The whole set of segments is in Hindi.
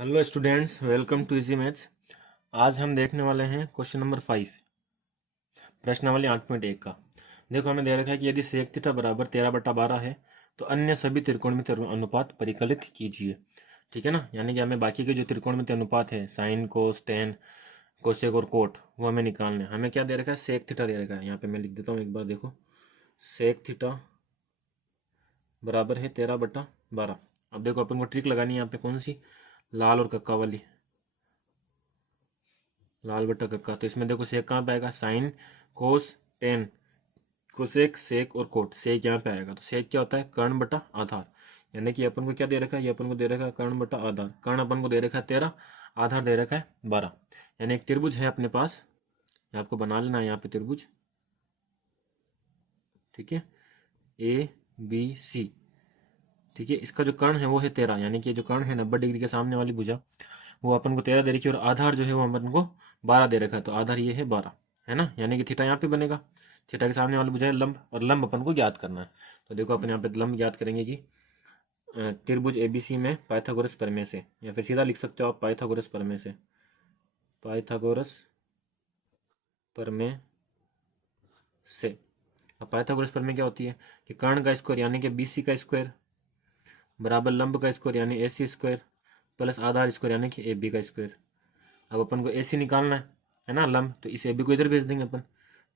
Hello students, welcome to easy maths. आज हम देखने वाले हैं क्वेश्चन नंबर 5, प्रश्नावली 8.1 का। देखो, हमें दे रखा है कि यदि सेक थीटा बराबर 13/12 है तो अन्य सभी त्रिकोणमितीय अनुपात परिकलित कीजिए। ठीक है ना, यानी कि हमें बाकी के जो त्रिकोणमितीय अनुपात है, साइन, कोस, टेन, कोसेक और कोट, वो हमें निकालने हैं। हमें क्या दे रखा है? सेक थीटा दे रखा है। यहाँ पे मैं लिख देता हूँ एक बार, देखो, सेक थीटा बराबर है 13/12। अब देखो, अपन को ट्रिक लगानी है यहाँ पे, कौन सी? लाल और कक्का वाली, लाल बट्टा कक्का। तो इसमें देखो, सेक कहाँ पे आएगा? साइन, कोस, टेन, कोसेक, सेक और कोट। सेक यहाँ पे आएगा। तो सेक क्या होता है? कर्ण बटा आधार। यानी कि अपन को क्या दे रखा है? ये अपन को दे रखा है कर्ण बटा आधार। कर्ण अपन को दे रखा है 13, आधार दे रखा है 12। यानी एक त्रिभुज है अपने पास, ये आपको बना लेना है यहाँ पे त्रिभुज। ठीक है, ए बी सी। ठीक है, इसका जो कर्ण है वो है 13, यानी कि जो कर्ण है 90 डिग्री के सामने वाली भुजा, वो अपन को 13 दे रखी है, और आधार जो है वो अपन को 12 दे रखा है। तो आधार ये है 12, है ना। यानी कि थीटा यहाँ पे बनेगा। थीटा के सामने वाली भुजा है लंब, और लंब अपन को ज्ञात करना है। तो देखो, अपन यहाँ पे लंब ज्ञात करेंगे कि त्रिभुज एबीसी में पाइथागोरस प्रमेय से, या फिर सीधा लिख सकते हो आप पाइथागोरस प्रमेय से। पाइथागोरस प्रमेय से। अब पाइथागोरस प्रमेय क्या होती है कि कर्ण का स्क्वायर यानी कि बीसी का स्क्वायर बराबर लंब का स्क्वायर यानी एसी स्क्वायर प्लस आधार स्क्वायर यानी कि ए बी का स्क्वायर। अब अपन को ए सी निकालना है ना, लंब। तो इस ए बी को इधर भेज देंगे अपन।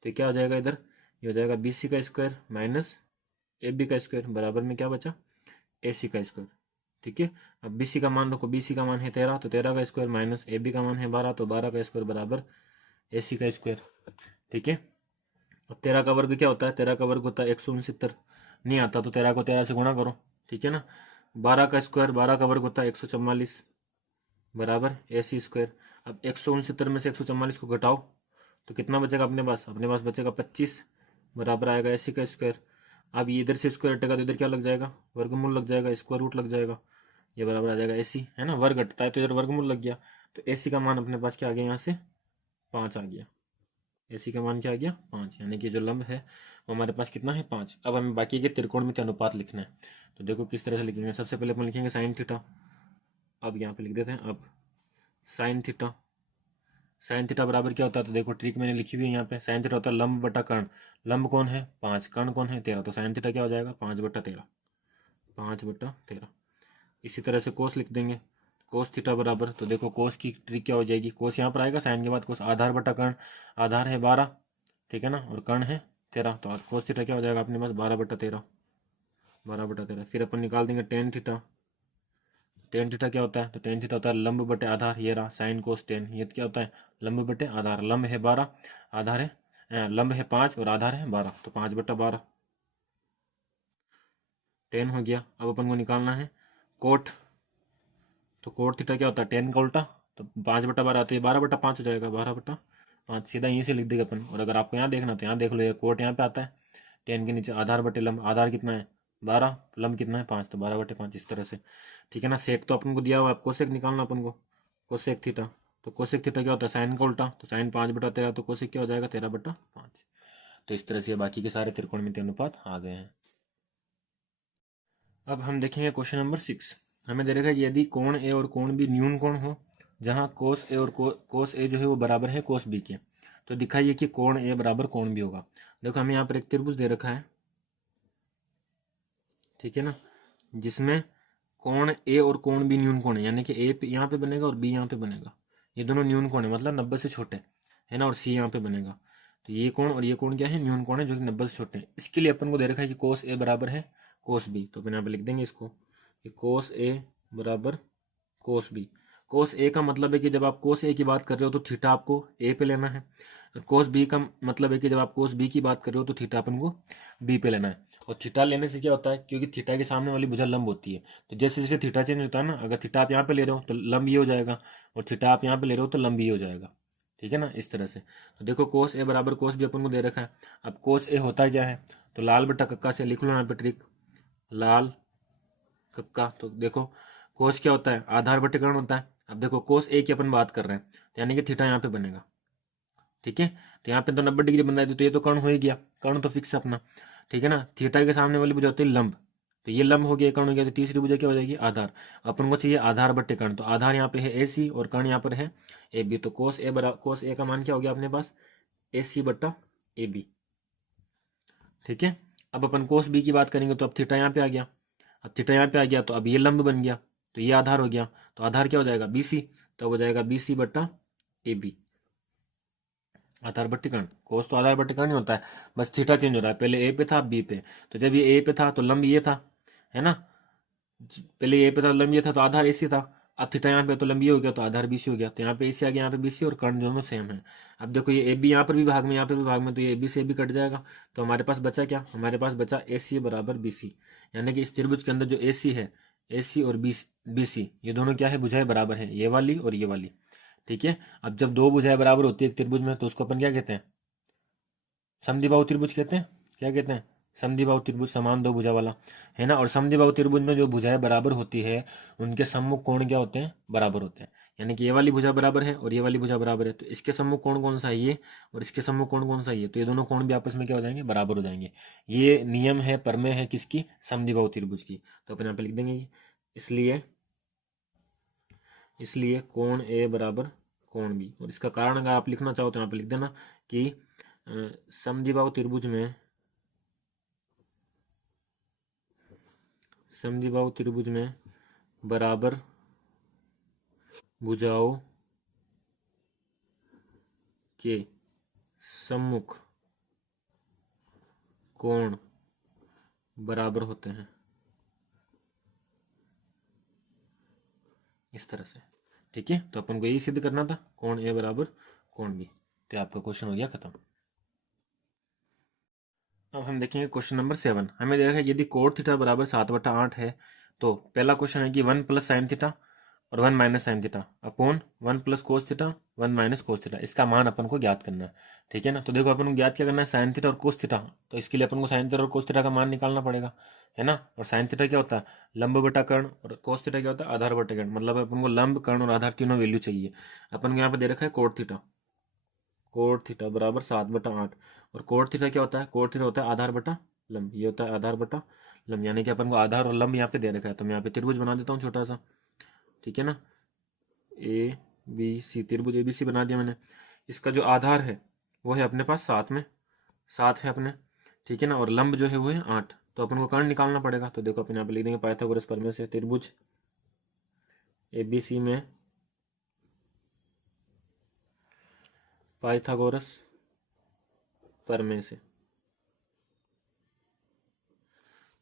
तो क्या हो जाएगा इधर? ये हो जाएगा बी सी का स्क्वायर माइनस ए बी का स्क्वायर बराबर में क्या बचा? ए सी का स्क्वायर। ठीक है, अब बी सी का मान रखो। बी सी का मान है 13, तो 13 का स्क्वायर माइनस ए बी का मान है 12, तो 12 का स्क्वायर बराबर ए सी का स्क्वायर। ठीक है, अब 13 का वर्ग क्या होता है? 13 का वर्ग होता है 169। नहीं आता तो 13 को 13 से गुणा करो। ठीक है ना, 12 का स्क्वायर, 12 का वर्ग होता है 144 बराबर ए सी स्क्वायर। अब 169 में से 144 को घटाओ तो कितना बचेगा अपने पास? अपने पास बचेगा 25 बराबर आएगा ए सी का स्क्वायर। अब ये इधर से स्क्वायर हटेगा तो इधर क्या लग जाएगा? वर्गमूल लग जाएगा, स्क्वायर रूट लग जाएगा। ये बराबर आ जाएगा ए सी, है ना। वर्ग घटता है तो इधर वर्गमूल लग गया। तो ए सी का मान अपने पास क्या आ गया? यहाँ से 5 आ गया। ए सी का मान क्या आ गया? 5। यानी कि जो लंब है वो हमारे पास कितना है? 5। अब हमें बाकी के त्रिकोणमितीय अनुपात लिखना है। तो देखो किस तरह से लिखेंगे। सबसे पहले अपन लिखेंगे साइन थीटा। अब यहाँ पे लिख देते हैं अब साइन थीटा। साइन थीटा बराबर क्या होता है? तो देखो, ट्रिक मैंने लिखी हुई है यहाँ पे। साइन थीटा होता है लंब बटा कर्ण। लंब कौन है? 5, कर्ण कौन है? 13। तो साइन थीटा क्या हो जाएगा? 5/13। 5/13। इसी तरह से कोस लिख देंगे। कोस थीटा बराबर, तो देखो कोस की ट्रिक क्या हो जाएगी? कोस यहाँ पर आएगा, साइन के बाद कोस, आधार बटा कर्ण। आधार है 12, ठीक है ना, और कर्ण है 13। तो कोस थीटा क्या हो जाएगा अपने पास? 12/13। 12/13। फिर अपन निकाल देंगे टेन थीटा। टेन थीटा क्या होता है? तो टेन थीटा होता है लंब बटे आधार। ये रहा साइन कोस टेन। ये क्या होता है? लंब बटे आधार। लंब है 12, आधार है लंब है 5 और आधार है 12, तो 5/12 टेन हो गया। अब अपन को निकालना है कोट। तो कोट थीटा क्या होता है? टेन का उल्टा। तो 5/12, तो ये 12/5 हो जाएगा। 12/5 सीधा यहीं से लिख देगा अपन। और अगर आपको यहाँ देखना तो यहाँ देख लो, ये कोट यहाँ पे आता है टेन के नीचे। आधार बटे लंब, आधार कितना है? 12, लंब कितना है? 5, तो 12/5 इस तरह से। ठीक है ना। सेक तो अपन को दिया हुआ है, कोसेक निकालना अपन को। कोसेक थीटा, तो कोसेक थीटा क्या होता है? साइन का उल्टा। तो साइन 5/13, तो कोसेक क्या हो जाएगा? 13/5। तो इस तरह से बाकी के सारे त्रिकोणमितीय अनुपात आ गए हैं। अब हम देखेंगे क्वेश्चन नंबर 6। हमें दे रखा है कि यदि कोण ए और कोण बी न्यून कोण हो, जहां कोस ए और कोस ए जो है वो बराबर है कोस बी के, तो दिखाइए कि कोण ए बराबर कोण बी होगा। देखो, हमें यहाँ पर एक त्रिभुज दे रखा है, ठीक है ना, जिसमें कोण ए और कोण बी न्यून कोण है। यानी कि ए यहाँ पे बनेगा और बी यहाँ पे बनेगा। ये दोनों न्यून कोण है, मतलब 90 से छोटे, है ना। और सी यहाँ पे बनेगा। तो ये कोण और ये कोण क्या है? न्यून कोण है, जो कि 90 से छोटे हैं। इसके लिए अपन को दे रखा है कि कोस ए बराबर है कोस बी। तो अपन यहाँ पे लिख देंगे इसको कि कोस ए बराबर कोस बी। कोस ए का मतलब है कि जब आप कोस ए की बात कर रहे हो तो थीटा आपको ए पे लेना है। कोस बी का मतलब है कि जब आप कोस बी की बात कर रहे हो तो थीटा अपन को बी पे लेना है। और थीटा लेने से क्या होता है? क्योंकि थीटा के सामने वाली भुजा लंब होती है, तो जैसे जैसे थीटा चेंज होता है ना, अगर थीटा आप यहाँ पे ले रहे हो तो लंब ये हो जाएगा, और थीटा आप यहाँ पे ले रहे हो तो लंब ये हो जाएगा। ठीक है ना, इस तरह से। तो देखो, कोस ए बराबर कोस बी अपन को दे रखा है। अब कोस ए होता क्या है? तो लाल बट्टा कक्का से लिख लो यहाँ पे ट्रिक, लाल कक्का। तो देखो, कोस क्या होता है? आधार बटे कर्ण होता है। अब देखो, कोस ए की अपन बात कर रहे हैं, तो यानी कि थीटा यहाँ पे बनेगा। ठीक है, तो यहाँ पे तो 90 डिग्री बन रहा है, तो ये तो कर्ण हो ही गया। कर्ण तो फिक्स है अपना। ठीक है ना, थीटा के सामने वाली भुजा होती है लंब। तो ये लंब हो गया, कर्ण हो गया, तो तीसरी भुजा क्या हो जाएगी, आधार। अपन को चाहिए आधार बट्टे कर्ण, तो आधार यहाँ पे है ए सी और कर्ण यहाँ पर है ए बी, तो कोस ए बराबर कोस ए का मान क्या हो गया अपने पास, ए सी बट्टा ए बी। ठीक है, अब अपन कोस बी की बात करेंगे, तो अब थीटा यहाँ पे आ गया, अब थीटा यहाँ पे आ गया, तो अब ये लंब बन गया, तो ये आधार हो गया, तो आधार क्या हो जाएगा, बी सी, तो हो जाएगा बी सी बट्टा ए बी, आधार बट्टी कर्ण। कोस तो आधार बट्टी कर्ण ही होता है, बस थीटा चेंज हो रहा है, पहले ए पे था अब बी पे, तो जब ये ए पे था तो लंब ये था, है ना, पहले ए पे था लंब ये था, तो आधार एसी था, अब थीटा यहाँ पे तो लंब ये हो गया, तो आधार बीसी हो गया, तो यहाँ पे एसी आ गया, यहाँ पे बीसी, और कर्ण दोनों सेम है। अब देखो ये ए बी यहाँ पर भी भाग में, यहाँ पे भी भाग में, तो ये ए बी से ए बी कट जाएगा, तो हमारे पास बचा क्या, हमारे पास बचा ए सी बराबर बी सी, यानी कि इस त्रिभुज के अंदर जो ए सी है, ए सी और बी सी ये दोनों क्या है, भुजाएं बराबर है, ये वाली और ये वाली। ठीक है, अब जब दो भुजाएं बराबर होती है एक त्रिभुज में, तो उसको अपन क्या कहते हैं, समद्विबाहु त्रिभुज कहते हैं। क्या कहते हैं, समद्विबाहु त्रिभुज, समान दो भुजा वाला, है ना। और समद्विबाहु त्रिभुज में जो भुजाएं बराबर होती है उनके सम्मुख कोण क्या होते हैं, बराबर होते हैं, यानी कि ये वाली भुजा बराबर है और ये वाली भुजा बराबर है, तो इसके सम्मुख कोण कौन सा है, ये, और इसके सम्मुख कोण कौन सा है, ये, तो ये दोनों कोण भी आपस में क्या हो जाएंगे, बराबर हो जाएंगे। ये नियम है, प्रमेय है किसकी, समद्विबाहु त्रिभुज की। तो अपन यहाँ पे लिख देंगे इसलिए इसलिए कोण ए बराबर कोण बी, और इसका कारण अगर आप लिखना चाहो तो यहाँ पे लिख देना कि समद्विबाहु त्रिभुज में बराबर भुजाओं के सम्मुख कोण बराबर होते हैं, इस तरह से। ठीक है, तो अपन को यही सिद्ध करना था, कोण ए बराबर कोण बी, तो आपका क्वेश्चन हो गया खत्म। अब हम देखेंगे क्वेश्चन नंबर 7। हमें देखा है यदि कोण थीटा बराबर 7/8 है, तो पहला क्वेश्चन है कि 1 प्लस साइन थीटा और 1 minus sine theta upon 1 plus cos theta 1 minus cos theta, इसका मान अपन को ज्ञात करना है। ठीक है ना, तो देखो अपन को ज्ञात क्या करना है, साइन थीटा और कोस थीटा, तो इसके लिए अपन को साइन थीटा और कोस थीटा का मान निकालना पड़ेगा, है ना। और साइन थीटा क्या होता है, लंब बटा कर्ण, और कोस थीटा क्या होता है, आधार बटा कर्ण, मतलब अपन को लंब, कर्ण और आधार तीनों वैल्यू चाहिए। अपन को यहाँ पे दे रखा है कोट थीटा बराबर 7/8, और कोट थीटा क्या होता है, कोट थीटा होता है आधार बटा लंब, ये होता है आधार बटा लंब, यानी कि अपन को आधार और लंब यहाँ पे दे रखा है, तो मैं यहाँ पे त्रिभुज बना देता हूँ छोटा सा। ठीक है ना, ए बी सी, त्रिभुज ए बी सी बना दिया मैंने। इसका जो आधार है वो है अपने पास 7 है अपने, ठीक है ना, और लंब जो है वो है 8, तो अपन को कर्ण निकालना पड़ेगा। तो देखो अपन यहाँ पे लिख देंगे पाइथागोरस प्रमेय से त्रिभुज ए बी सी में पाइथागोरस प्रमेय से।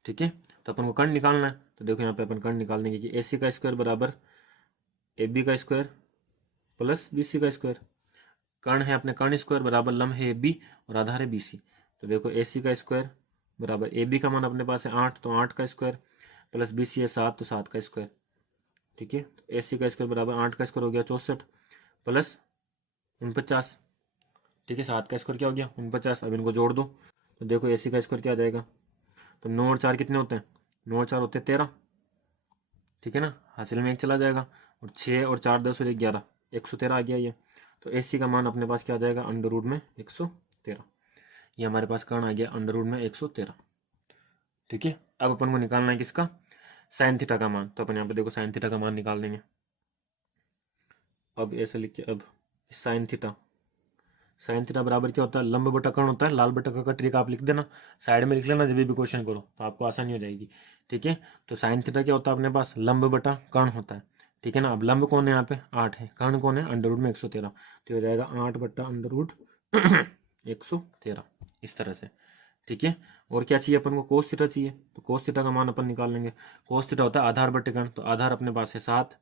ठीक है, तो अपन को कर्ण निकालना है, तो देखो यहाँ पे अपन कर्ण निकाल देंगे कि ए सी का स्क्वायर बराबर ए बी का स्क्वायर प्लस बी सी का स्क्वायर। कर्ण है अपने कर्ण स्क्वायर बराबर लंब है ए बी और आधार है बी सी, तो देखो ए सी का स्क्वायर बराबर ए बी का मान अपने पास है 8, तो 8 का स्क्वायर प्लस बी सी है 7, तो 7 का स्क्वायर। ठीक है, तो ए सी का स्क्वायर बराबर 8 का स्क्वायर हो गया 64 प्लस 49। ठीक है, 7 का स्क्वायर क्या हो गया 49। अब इनको जोड़ दो, तो देखो ए सी का स्क्वायर क्या आ जाएगा, तो 9 और 4 कितने होते हैं, 9 और 4 होते हैं 13। ठीक है ना, हासिल में एक चला जाएगा, और 6 और 4 10 और 11 113 आ गया ये। तो ए सी का मान अपने पास क्या आ जाएगा, अंडर रूट में 113। ये हमारे पास कर्ण आ गया अंडर रूट में 113। ठीक है, अब अपन को निकालना है किसका, साइन थीटा का मान, तो अपन यहाँ पे देखो साइन थीटा का मान निकाल देंगे। अब ऐसे लिख के, अब साइन थीटा बराबर क्या होता है, लंब बटा कर्ण होता है, लाल बटा का ट्रिक आप लिख देना, साइड में लिख लेना जब भी क्वेश्चन करो, तो आपको आसानी हो जाएगी। ठीक है, तो साइन थीटा क्या होता है अपने पास, लंब बटा कर्ण होता है। ठीक है ना, अब लंब कौन है यहाँ पे 8 है, कर्ण कौन है अंडर रूट में 113, तो हो जाएगा 8 बट्टा अंडर रूट 113, इस तरह से। ठीक है, और क्या चाहिए अपन को, कोस थीटा चाहिए, तो कोस थीटा का मान अपन निकाल लेंगे। कोस थीटा होता है आधार बटे कर्ण, तो आधार अपने पास है 7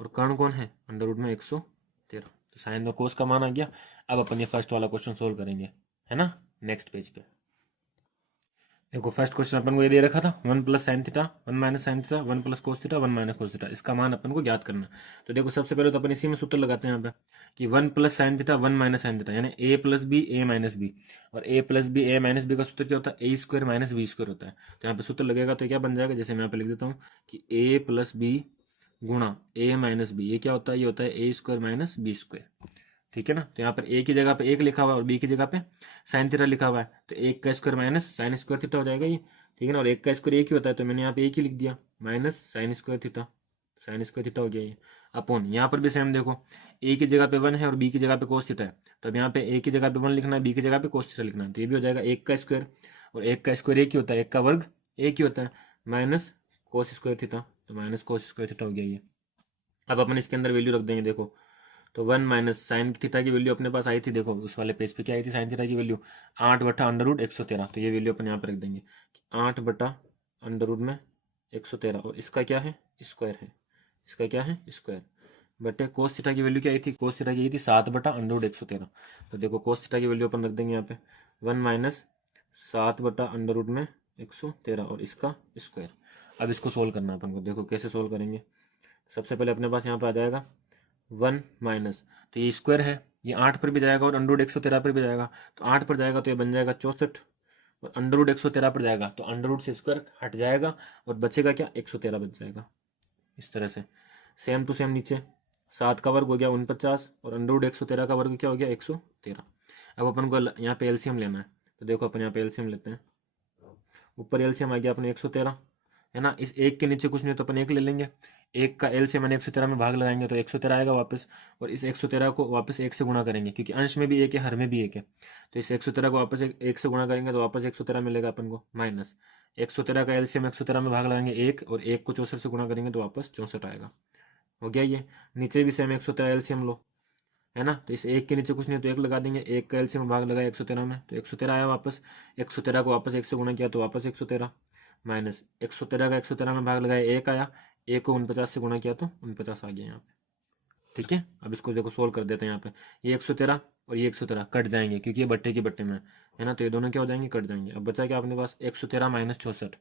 और कर्ण कौन है अंडर रूट में 113, तो साइन और कोस का मान आ गया। अब अपन ये फर्स्ट वाला क्वेश्चन सोल्व करेंगे, है ना, नेक्स्ट पेज पे। देखो फर्स्ट क्वेश्चन अपन को ये दे रखा था 1 plus sine theta 1 minus sine theta 1 plus cos theta 1 minus cos theta, इसका मान अपन को ज्ञात करना है। तो देखो सबसे पहले तो अपन इसी में सूत्र लगाते हैं यहाँ पे कि 1 plus sine theta 1 minus sine theta, यानी ए प्लस बी ए माइनस बी, और ए प्लस बी ए माइनस बी का सूत्र क्या होता है, ए स्क्वायर माइनस बी स्क्वायर होता है। तो यहाँ पे सूत्र लगेगा तो क्या बन जाएगा, जैसे मैं यहाँ पे लिख देता हूँ कि ए प्लस बी गुणा ए माइनस बी, ये क्या होता है, ये होता है ए स्क्वायर माइनस बी स्क्वायर। ठीक है ना। तो यहाँ पर ए की जगह पे 1 लिखा हुआ है और बी की जगह पे साइन थीटा लिखा हुआ है, तो 1 का square minus sine square theta हो जाएगा ये, ठीक है ना। और 1 का स्क्वायर 1 ही होता है, तो मैंने यहाँ पे 1 ही लिख दिया, minus sine square theta, sine square theta हो गया ये, अपॉन यहाँ पर भी सेम देखो, ए की जगह पे 1 है और बी की जगह पे कोस थीटा है, तो अब यहाँ पे ए की जगह पे 1 लिखना है, बी की जगह पे कोस थीटा लिखना है, तो ये भी हो जाएगा 1 का स्क्वायर, और 1 का स्क्वायर 1 ही होता है, 1 का वर्ग 1 ही होता है, माइनस कोस स्क्वायर थीटा, तो माइनस कोस स्क्वायर थीटा हो गया ये। अब अपन इसके अंदर वैल्यू रख देंगे, देखो तो 1 माइनस साइन थीटा की वैल्यू अपने पास आई थी, देखो उस वाले पेज पे क्या आई थी साइन थीटा की वैल्यू 8/√113, तो ये वैल्यू अपन यहाँ पर रख देंगे 8/√में 113, और इसका क्या है स्क्वायर है, इसका क्या है स्क्वायर, बटे कोस थीटा की वैल्यू क्या आई थी, कोस थीटा की आई थी 7/√113, तो देखो कोस थीटा की वैल्यू अपन रख देंगे यहाँ पे 1 माइनस 7/√में 113 और इसका स्क्वायर। अब इसको सोल्व करना है अपन को, देखो कैसे सोल्व करेंगे। सबसे पहले अपने पास यहाँ पे आ जाएगा 1 माइनस, तो ये स्क्वायर है, ये 8 पर भी जाएगा और √113 पर भी जाएगा, तो 8 पर जाएगा तो ये बन जाएगा 64, और √113 पर जाएगा तो अंडर से स्क्वायर हट जाएगा और बचेगा क्या 113 बच जाएगा। इस तरह से सेम टू सेम नीचे 7 का वर्ग हो गया 49 और √113 का वर्ग क्या हो गया 113। अब अपन को यहाँ पे एलसीएम लेना है, तो देखो अपन यहाँ पे एलसीएम लेते हैं, ऊपर एलसीएम आ गया अपने 113 है ना, इस 1 के नीचे कुछ नहीं तो अपन 1 ले लेंगे, 1 का एलसीएम 113 में भाग लगाएंगे तो 113 आएगा वापस, और इस 113 को वापस 1 से गुणा करेंगे क्योंकि अंश में भी 1 है हर में भी 1 है, तो इस 113 को वापस 1 से गुणा करेंगे तो वापस 113 मिलेगा अपन को, माइनस 113 का एलसीएम 113 में भाग लगाएंगे 1 और 1 को 64 से गुणा करेंगे तो वापस 64 आएगा। हो गया ये, नीचे भी सेम 113 एलसीएम लो है ना, तो इस 1 के नीचे कुछ नहीं तो 1 लगा देंगे, 1 का एलसीएम भाग लगाया 113 में तो 113 आया वापस, 113 को वापस 1 से गुणा किया तो वापस 113, माइनस 113 का 113 में भाग लगाया 1 आया, 1 को 49 से गुणा किया तो 49 आ गया यहाँ पे। ठीक है, अब इसको देखो सोल्व कर देते हैं। यहाँ पे ये 113 और ये 113 कट जाएंगे क्योंकि ये बट्टे की बट्टे में है ना, तो ये दोनों क्या हो जाएंगे कट जाएंगे। अब बचा क्या अपने पास 113 माइनस 64,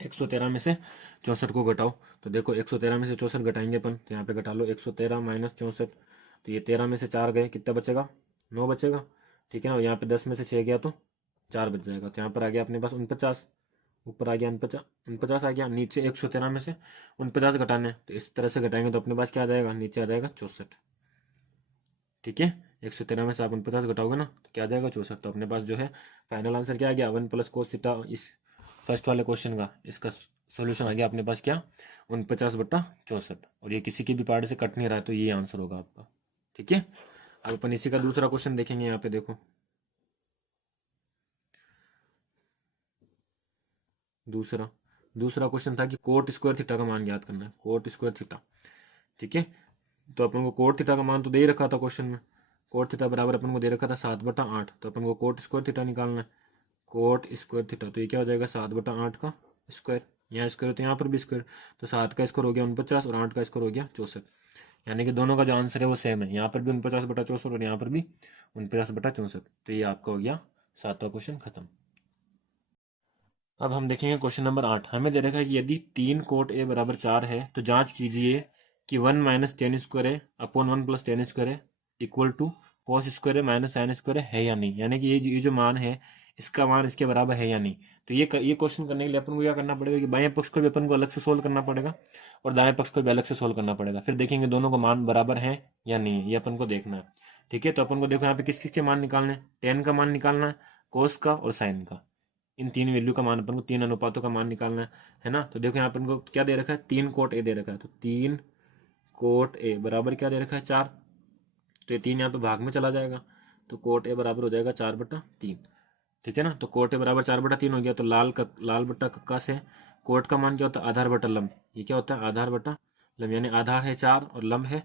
113 में से 64 को घटाओ, तो देखो 113 में से 64 घटाएंगे अपन, तो यहाँ पे घटा लो 113 माइनस 64, तो ये 13 में से 4 गए कितना बचेगा 9 बचेगा, ठीक है ना, और यहाँ पे 10 में से 6 गया तो 4 बच जाएगा, तो यहाँ पर आ गया अपने पास 49, ऊपर आ गया 49 आ गया, नीचे 113 में से 49 घटाने, तो इस तरह से घटाएंगे तो अपने पास क्या आ जाएगा नीचे आ जाएगा 64। ठीक है, 113 में से आप 49 घटाओगे ना तो क्या आ जाएगा 64, तो अपने पास जो है फाइनल आंसर क्या आ गया 1 प्लस कोस थीटा, इस फर्स्ट वाले क्वेश्चन का इसका सोल्यूशन आ गया अपने पास क्या 49/64, और ये किसी के भी पार्ट से कट नहीं रहा है तो ये आंसर होगा आपका। ठीक है, अब अपन इसी का दूसरा क्वेश्चन देखेंगे। यहाँ पे देखो दूसरा क्वेश्चन था कि कोट स्क्वायर थीटा का मान ज्ञात करना है, कोट स्क्वायर थीटा। ठीक है, तो अपन को कोट थीटा का मान तो दे ही रखा था क्वेश्चन में, कोट थीटा बराबर अपन को दे रखा था 7/8, तो अपन को कोट स्क्वायर थीटा निकालना है, कोट स्क्वायर थीटा, तो ये क्या हो जाएगा 7/8 का स्क्वायर, यहाँ स्क्वायर तो यहाँ पर भी स्क्वायर, तो 7 का स्क्वायर हो गया 49 और 8 का स्क्वायर हो गया 64, यानी कि दोनों का जो आंसर है वो सेम है, यहाँ पर भी 49/64 और यहाँ पर भी 49/64, तो ये आपका हो गया 7वां क्वेश्चन खत्म। अब हम देखेंगे क्वेश्चन नंबर 8। हमें दे रखा है कि यदि 3 कोट ए बराबर 4 है तो जांच कीजिए कि 1 माइनस टेन स्क्वायर है अपॉन 1 प्लस टेन स्क्वायर है इक्वल टू कॉस स्क्वायर है माइनस साइन स्क्वायर है या नहीं, यानी कि ये जो मान है इसका मान इसके बराबर है या नहीं। तो ये क्वेश्चन करने के लिए अपन को क्या करना पड़ेगा कि बाएं पक्ष को भी अपन को अलग से सोल्व करना पड़ेगा और दाएं पक्ष को भी अलग से सोल्व करना पड़ेगा, फिर देखेंगे दोनों का मान बराबर है या नहीं है, ये अपन को देखना है। ठीक है, तो अपन को देखो यहाँ पे किस किस के मान निकालने हैं, टेन का मान निकालना है, कोस का और साइन का, इन 3 वैल्यू का मान अपन को 3 अनुपातों का मान निकालना है ना। तो देखो यहाँ अपन को क्या दे रखा है 3 कोट ए दे रखा है, तो 3 कोट ए बराबर क्या दे रखा है 4, तो ये 3 यहाँ पे भाग में चला जाएगा, तो कोट ए बराबर हो जाएगा 4/3। ठीक है ना, तो कोट ए बराबर 4/3 हो गया, तो लाल बट्टा कक्का से कोट का मान क्या होता है आधार बटा लंब, ये क्या होता है आधार बटा लंब, यानी आधार है 4 और लंब है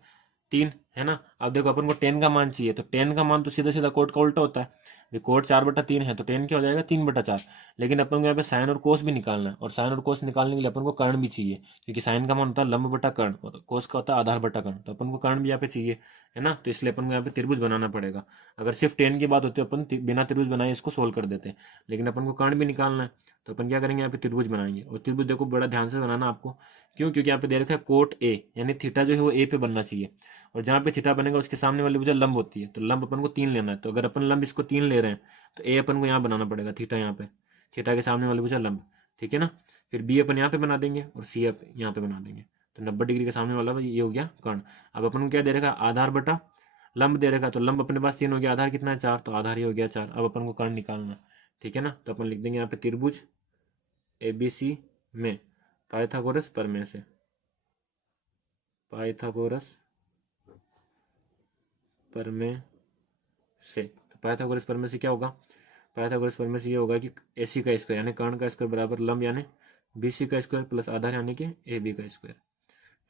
3 है ना। अब देखो अपन को टेन का मान चाहिए, तो टेन का मान तो सीधा सीधा कोट का उल्टा होता है, कोट 4/3 है तो टेन क्या हो जाएगा 3/4, लेकिन अपन को यहाँ पे साइन और कोस भी निकालना है, और साइन और कोस निकालने के लिए अपन को कर्ण भी चाहिए, क्योंकि साइन का मान होता है लंब बटा कर्ण और कोस का होता है आधार बटा कर्ण, तो अपन को कर्ण भी यहाँ पे चाहिए है ना, तो इसलिए अपन को यहाँ पे त्रिभुज बनाना पड़ेगा। अगर सिर्फ टेन की बात होती है अपन बिना त्रिभुज बनाए इसको सोल्व कर देते हैं, लेकिन अपन को कर्ण भी निकालना है, तो अपन क्या करेंगे यहाँ पे त्रिभुज बनाएंगे, और त्रिभुज देखो बड़ा ध्यान से बनाना आपको, क्यों, क्योंकि यहाँ पे दे रखा है कोट ए, यानी थीटा जो है वो ए पे बनना चाहिए, और जहाँ पे थीटा बनेगा उसके सामने वाली भुजा लंब होती है, तो लंब अपन को 3 लेना है, तो अगर अपन लंब इसको 3 ले रहे हैं तो ए अपन को यहाँ बनाना पड़ेगा थीटा, यहाँ पे थीटा के सामने वाली भुजा लंब, ठीक है ना। फिर बी अपन यहाँ पे बना देंगे और सी यहाँ पे बना देंगे, तो 90 डिग्री के सामने वाला ये हो गया कर्ण। अब अपन को क्या दे रखा है आधार बटा लंब दे रखा है तो लंब अपने पास 3 हो गया, आधार कितना है 4, तो आधार ही हो गया 4। अब अपन को कर्ण निकालना है, ठीक है ना। तो अपन लिख देंगे यहाँ पे त्रिभुज ABC में पाइथागोरस प्रमेय से, पाइथागोरस प्रमेय से। तो पाइथागोरस प्रमेय से क्या होगा, पाइथागोरस प्रमेय से ये होगा कि AC का स्क्वायर यानी कर्ण का स्क्वायर बराबर लंब यानी BC का स्क्वायर प्लस आधार यानी कि AB का स्क्वायर,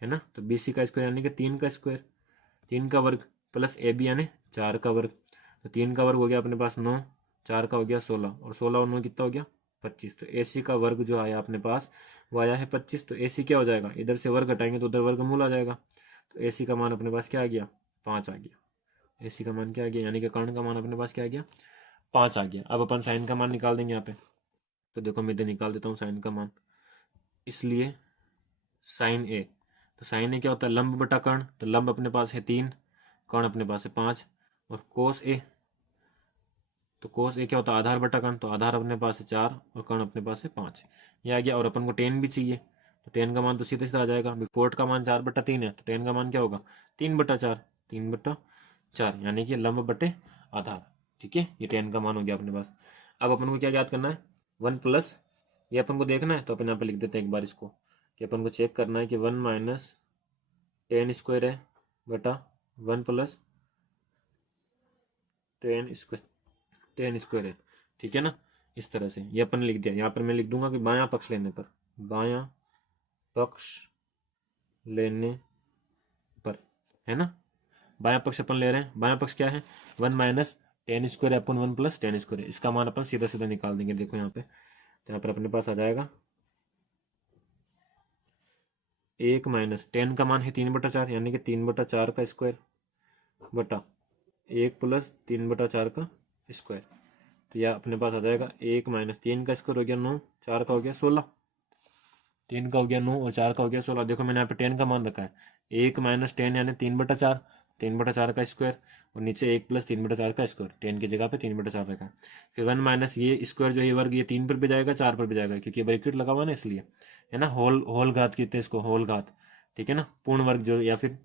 है ना। तो BC का स्क्वायर यानी कि 3 का स्क्वायर, 3 का वर्ग प्लस AB यानी 4 का वर्ग। तो 3 का वर्ग हो गया अपने पास 9, 4 का हो गया 16, और 16 और 9 कितना हो गया 25। तो AC का वर्ग जो आया अपने पास वो आया है 25। तो AC क्या हो जाएगा, इधर से वर्ग हटाएंगे तो उधर वर्गमूल आ जाएगा। तो AC का मान अपने पास क्या आ गया 5 आ गया। AC का मान क्या आ गया, यानी कि कर्ण का मान अपने पास क्या आ गया 5 आ गया। अब अपन साइन का मान निकाल देंगे यहाँ पे। तो देखो मैं इधर निकाल देता हूँ साइन का मान, इसलिए साइन ए, तो साइन ए क्या होता है लंब बटा कर्ण। तो लंब अपने पास है 3, कर्ण अपने पास है 5, और कोस ए, तो कोस ए क्या होता है आधार बटा कर्ण। तो आधार अपने पास है 4 और कर्ण अपने पास है 5, ये आ गया। और अपन को टेन भी चाहिए, तो टेन का मान तो सीधा सीधा आ जाएगा, कोट का मान 4/3 है, तो टेन का मान क्या होगा 3/4, 3/4 यानी कि लंब बटे आधार, ठीक है। ये टेन का मान हो गया अपने पास। अब अपन को क्या याद करना है 1 प्लस, ये अपन को देखना है तो अपन यहाँ पे लिख देते हैं एक बार इसको, कि अपन को चेक करना है कि 1 माइनस टेन स्क्वायर है बटा 1 प्लस टेन स्क्वायर है, ठीक है ना। इस तरह से ये अपन लिख दिया। यहाँ पर मैं लिख दूंगा कि बायां पक्ष लेने पर, बायां पक्ष लेने पर, है ना। बायां पक्ष अपन ले रहे हैं, बायां पक्ष क्या है 1 minus ten square upon 1 plus ten square, इसका मान अपन सीधा सीधा निकाल देंगे। देखो यहाँ पे, तो यहाँ पर अपने पास आ जाएगा 1 माइनस टेन का मान है 3/4 यानी कि 3/4 का स्क्वायर बटा 1 प्लस 3/4 का स्क्वायर। तो यह अपने पास आ जाएगा 1 माइनस 3 का स्क्वायर हो गया 9, 4 का हो गया 16, 3 का हो गया 9 और 4 का हो गया 16। देखो मैंने यहाँ पे 10 का मान रखा है, 1 माइनस 10 यानी 3/4, 3/4 का स्क्वायर, और नीचे 1 प्लस 3/4 का स्क्वायर, 10 की जगह पे 3/4 रखा है। फिर 1 माइनस ये स्क्वायर जो है वर्ग, ये 3 पर भी जाएगा 4 पर भी जाएगा, क्योंकि ब्रैकेट लगा हुआ है ना इसलिए, है ना। होल घात कहते हैं इसको, होल घात, ठीक है ना। पूर्ण वर्ग जो, या फिर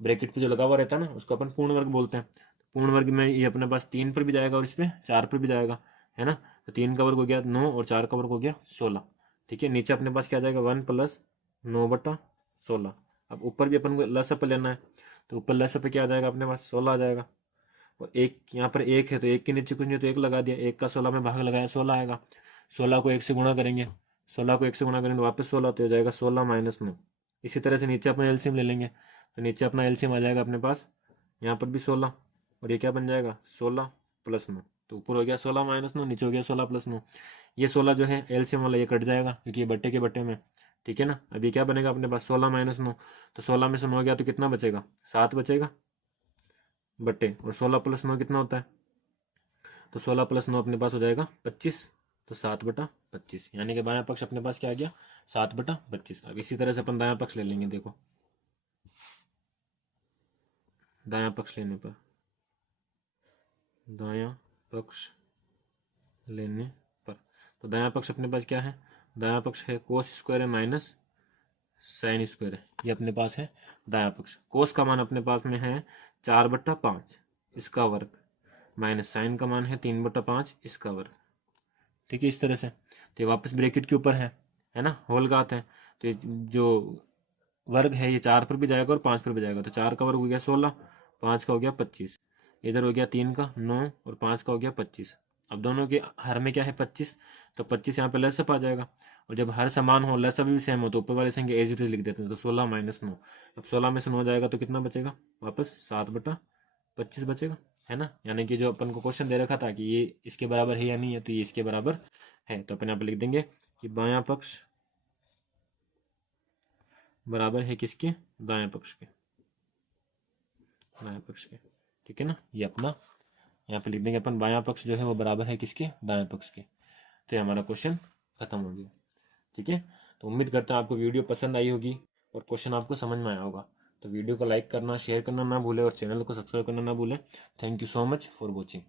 ब्रैकेट पे जो लगा हुआ रहता है ना उसको अपन पूर्ण वर्ग बोलते हैं। पूर्ण वर्ग में ये अपने पास 3 पर भी जाएगा और इस पे 4 पर भी जाएगा, है ना। तो 3 का वर्ग हो गया 9 और 4 का वर्ग हो गया 16, ठीक है। नीचे अपने पास क्या आ जाएगा 1 प्लस 9/16। अब ऊपर भी अपन को लसअप लेना है, तो ऊपर लसअप पे क्या आ जाएगा अपने पास 16 आ जाएगा। और एक यहाँ पर 1 है तो 1 के नीचे कुछ नहीं, तो 1 लगा दिया, 1 का 16 में भाग लगाया 16 आएगा। 16 को 1 से गुणा करेंगे, 16 को 1 से गुणा करेंगे तो वापस 16, तो हो जाएगा 16 माइनस 9। इसी तरह से नीचे अपना एलसीएम ले लेंगे, तो नीचे अपना एलसीएम आ जाएगा अपने पास, यहाँ पर भी 16, और ये क्या बन जाएगा 16 प्लस 9। तो ऊपर हो गया 16 माइनस 9, नीचे हो गया 16 प्लस 9। ये 16 जो है एलसीएम वाला ये कट जाएगा क्योंकि ये बट्टे के बट्टे में, ठीक है ना। अब ये क्या बनेगा अपने पास 16 माइनस 9, तो 16 में से 9 गया तो कितना बचेगा 7 बचेगा बट्टे, और 16 प्लस 9 कितना होता है, तो 16 प्लस 9 अपने पास हो जाएगा 25, तो 7/25 यानी कि बायां पक्ष अपने पास क्या आ गया 7/25। अब इसी तरह से अपन दायां पक्ष ले लेंगे। देखो दायां पक्ष लेने पर, दायां पक्ष लेने पर, तो दायां पक्ष अपने पास क्या है, दायां पक्ष है कोस स्क्वायर है माइनस साइन स्क्वायर है, ये अपने पास है दायां पक्ष। कोस का मान अपने पास में है 4/5 इसका वर्ग, माइनस साइन का मान है 3/5 इसका वर्ग, ठीक है। इस तरह से तो ये वापस ब्रैकेट के ऊपर है ना, होल घात है। तो ये जो वर्ग है ये 4 पर भी जाएगा और 5 पर भी जाएगा, तो 4 का वर्ग हो गया 16, 5 का हो गया 25, इधर हो गया 3 का 9 और 5 का हो गया 25। अब दोनों के हर में क्या है 25, तो 25 यहाँ पे लसअप आ जाएगा, और जब हर समान हो लसअप भी सेम हो तो ऊपर वाले संख्या एज इट इज लिख देते हैं। तो 16 माइनस 9, अब 16 में से 9 जाएगा तो कितना बचेगा वापस 7/25 बचेगा, है ना। यानी कि जो अपन को क्वेश्चन दे रखा था कि ये इसके बराबर है या नहीं है, तो ये इसके बराबर है। तो अपन यहाँ पे लिख देंगे कि बायां पक्ष बराबर है किसके, दाएं पक्ष के, दाएं पक्ष के, ठीक है ना। ये अपना यहाँ पे लिख देंगे अपन बायां पक्ष जो है वो बराबर है किसके, दाएं पक्ष के। तो ये हमारा क्वेश्चन खत्म हो गया, ठीक है। तो उम्मीद करता हूँ आपको वीडियो पसंद आई होगी और क्वेश्चन आपको समझ में आया होगा। तो वीडियो को लाइक करना, शेयर करना ना भूले और चैनल को सब्सक्राइब करना ना भूले। Thank you so much for watching.